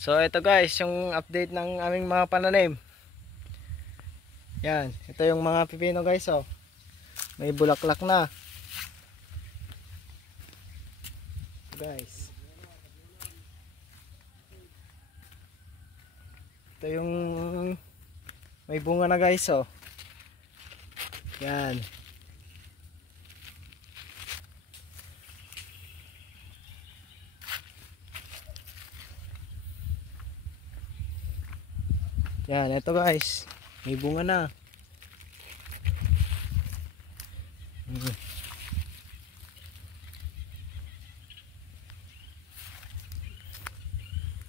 So ito guys, yung update ng aming mga pananim. Yan, ito yung mga pipino guys, oh. May bulaklak na. Guys. Ito yung may bunga na guys, oh. Yan. Yan, ito guys. May bunga na.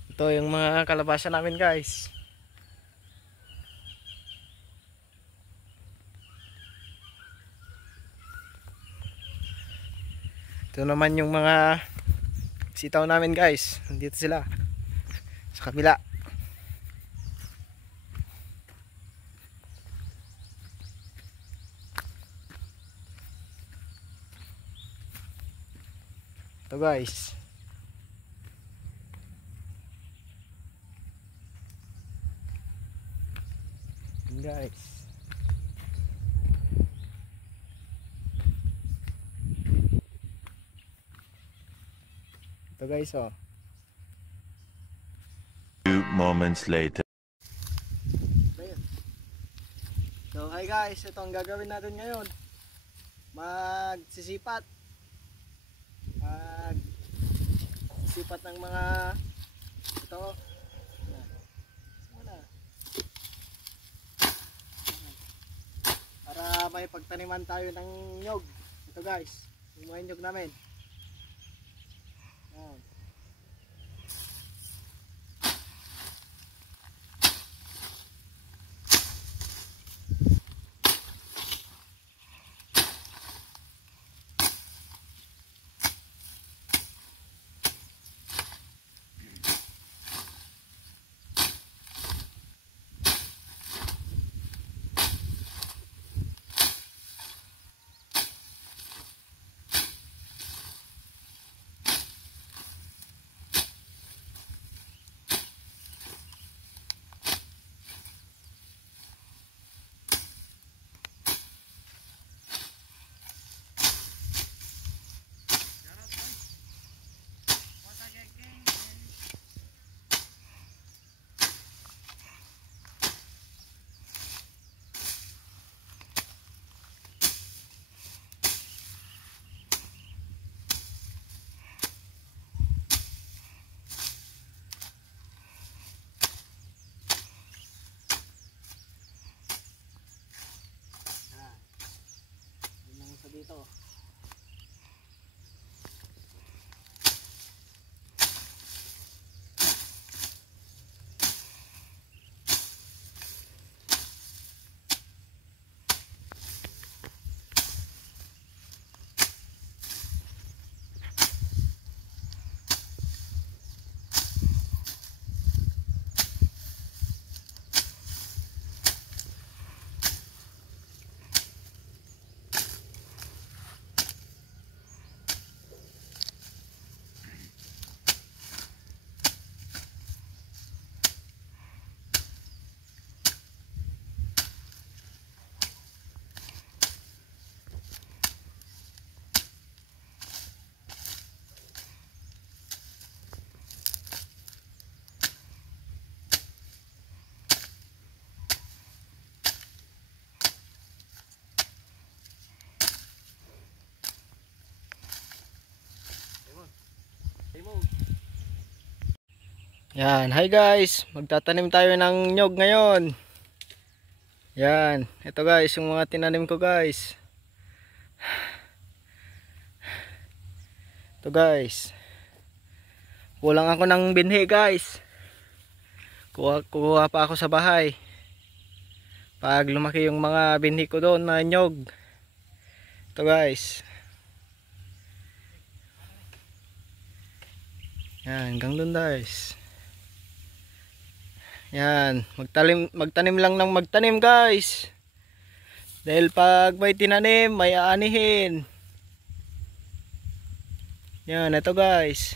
Ito yung mga kalabasa namin guys. Ito naman yung mga sitaw namin guys. Nandito sila sa kabila. Ito guys. Guys. Ito guys, oh. Few moments later. So hi guys, ito ang gagawin natin ngayon. Magsisipat. Magsisipat ng mga ito. Para may pagtaniman tayo ng nyog. Ito guys, yung mga nyog namin. Yan. Dito. Yan, hi guys, magtatanim tayo ng nyog ngayon. Yan, ito guys, yung mga tinanim ko guys. Ito guys. Kulang ako ng binhi guys. Kuha pa ako sa bahay. Pag lumaki yung mga binhi ko doon na nyog. Ito guys. Yan, hanggang doon guys. Yan, magtanim lang ng magtanim guys. Dahil pag may tinanim, may aanihin. Yan, ito guys.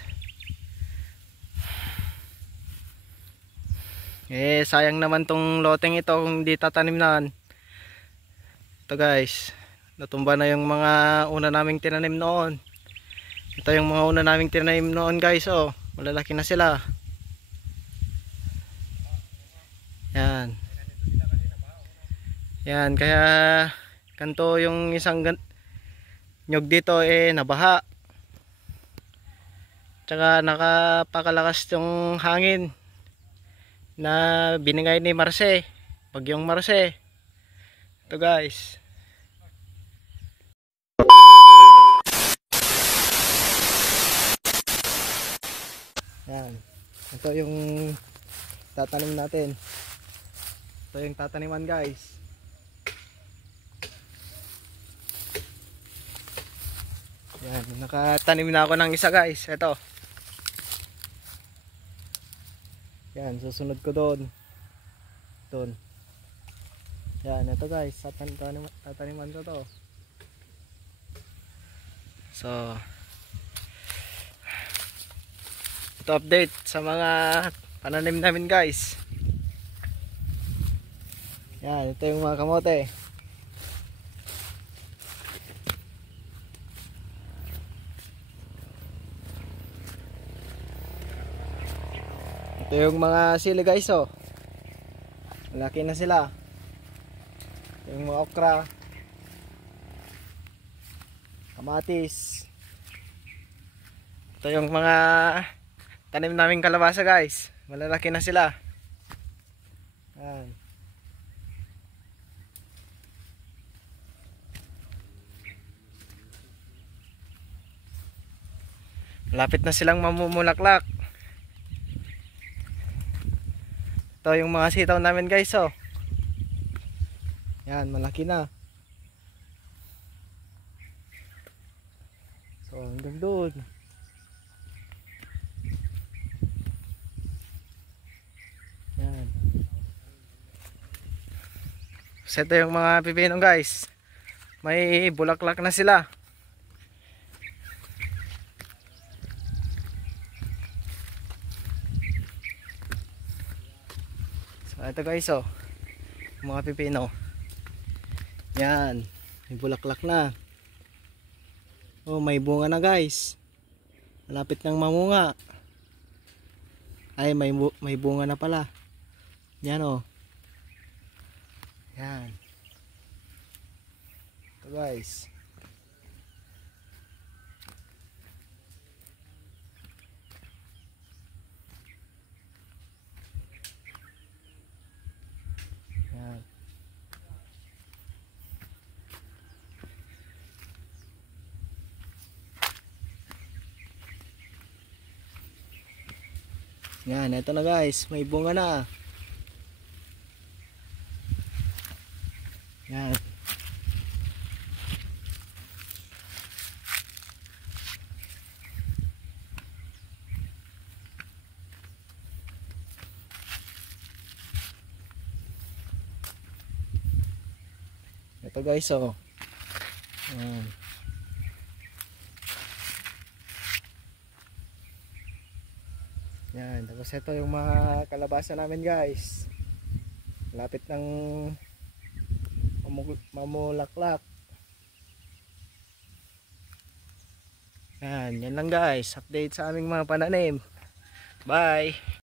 Eh sayang naman tong loteng ito kung di tatanim na. Ito guys, natumba na yung mga una naming tinanim noon. Ito yung mga una naming tinanim noon guys, oh. Malalaki na sila. Yan. Yan, kaya kanto yung isang nyog dito eh nabaha. Tsaka nakapakalakas yung hangin na binigay ni Marce. Bagyong Marce. Ito guys. Yan. Ito yung tatanim natin. Ito yung tataniman guys. Yan, nakatanim na ako ng isa guys. Ito. Yan, susunod ko doon. Doon. Yan, ito guys, tataniman ko to. So, ito update sa mga pananim namin guys. Yan, ito yung mga kamote. Ito yung mga sili guys, oh. Malaki na sila. Ito yung mga okra, kamatis. Ito yung mga tanim naming kalabasa guys. Malalaki na sila. Yan. Malapit na silang mamumulaklak. Ito yung mga sitaw namin guys, oh. Yan, malaki na. So, hanggang doon. Yan. So, ito yung mga pipinong guys. May bulaklak na sila. So, ito guys, oh. Mga pipino. Yan, may bulaklak na. Oh, may bunga na guys. Malapit nang mamunga. Ay, may bunga na pala. Yan, oh. Yan. Ito guys. Yan. Yan, ito na guys, may bunga na. Yan. Ito guys, oh. Yan. Yan, tapos ito yung mga kalabasa namin guys. Malapit ng mamulaklak. Yan, yan lang guys. Update sa aming mga pananim. Bye!